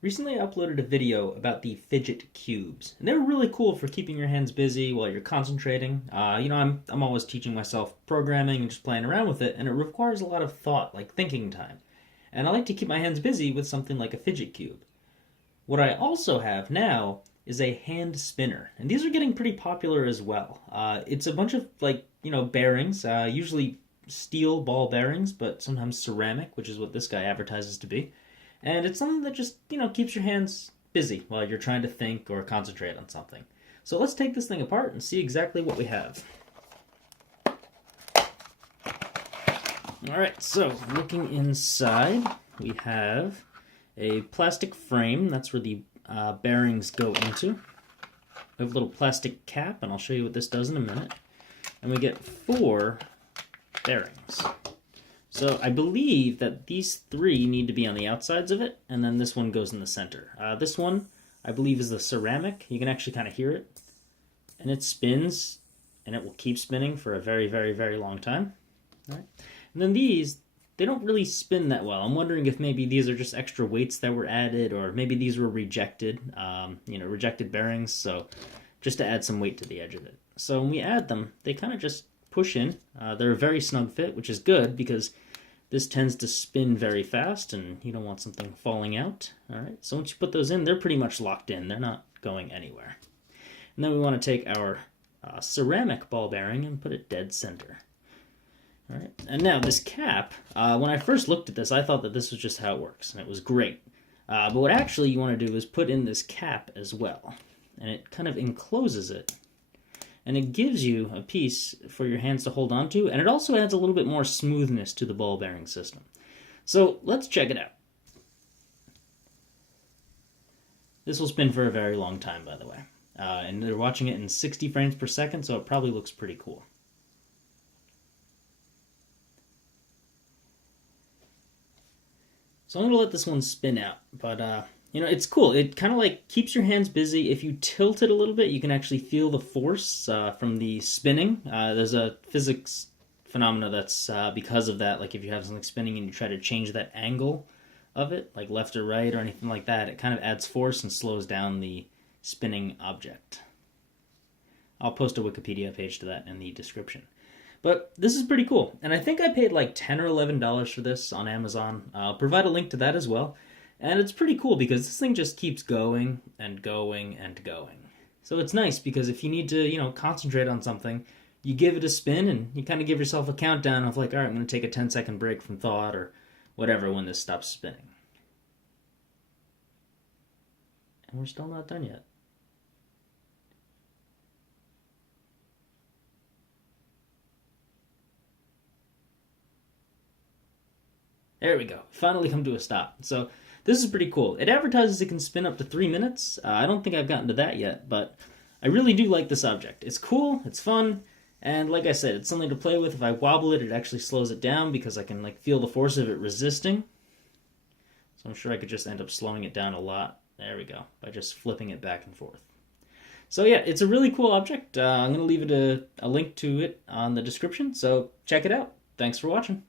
Recently, I uploaded a video about the Fidget cubes, and they're really cool for keeping your hands busy while you're concentrating. I'm always teaching myself programming and just playing around with it, and it requires a lot of thought, like thinking time. And I like to keep my hands busy with something like a Fidget cube. What I also have now is a hand spinner, and these are getting pretty popular as well. It's a bunch of bearings, usually steel ball bearings, but sometimes ceramic, which is what this guy advertises to be. And it's something that just, keeps your hands busy while you're trying to think or concentrate on something. So let's take this thing apart and see exactly what we have. Alright, so looking inside, we have a plastic frame. That's where the bearings go into. We have a little plastic cap, and I'll show you what this does in a minute. And we get 4 bearings. So I believe that these 3 need to be on the outsides of it, and then this one goes in the center. This one, I believe, is the ceramic. You can actually kind of hear it. And it spins, and it will keep spinning for a very, very, very long time. All right. And then these, they don't really spin that well. I'm wondering if maybe these are just extra weights that were added, or maybe these were rejected, rejected bearings, so just to add some weight to the edge of it. So when we add them, they kind of just push in. They're a very snug fit, which is good because this tends to spin very fast and you don't want something falling out. All right, so once you put those in, they're pretty much locked in. They're not going anywhere. And then we want to take our ceramic ball bearing and put it dead center. All right, and now this cap, when I first looked at this, I thought that this was just how it works, and it was great. But what actually you want to do is put in this cap as well, and it kind of encloses it. And it gives you a piece for your hands to hold on to, and it also adds a little bit more smoothness to the ball bearing system. So let's check it out. This will spin for a very long time, by the way. And they're watching it in 60 frames per second, so it probably looks pretty cool. So I'm going to let this one spin out, but it's cool. It kind of like keeps your hands busy. If you tilt it a little bit, you can actually feel the force from the spinning. There's a physics phenomena that's because of that. Like if you have something spinning and you try to change that angle of it, like left or right or anything like that, it kind of adds force and slows down the spinning object. I'll post a Wikipedia page to that in the description. But this is pretty cool, and I think I paid like $10 or $11 for this on Amazon. I'll provide a link to that as well. And it's pretty cool because this thing just keeps going and going and going. So it's nice because if you need to, concentrate on something, you give it a spin and you kind of give yourself a countdown of like, all right, I'm going to take a 10-second break from thought or whatever when this stops spinning. And we're still not done yet. There we go. Finally come to a stop. So this is pretty cool. It advertises it can spin up to 3 minutes. I don't think I've gotten to that yet, but I really do like this object. It's cool, it's fun, and like I said, it's something to play with. If I wobble it, it actually slows it down because I can feel the force of it resisting. So I'm sure I could just end up slowing it down a lot. There we go, by just flipping it back and forth. So yeah, it's a really cool object. I'm going to leave it a link to it on the description, so check it out. Thanks for watching.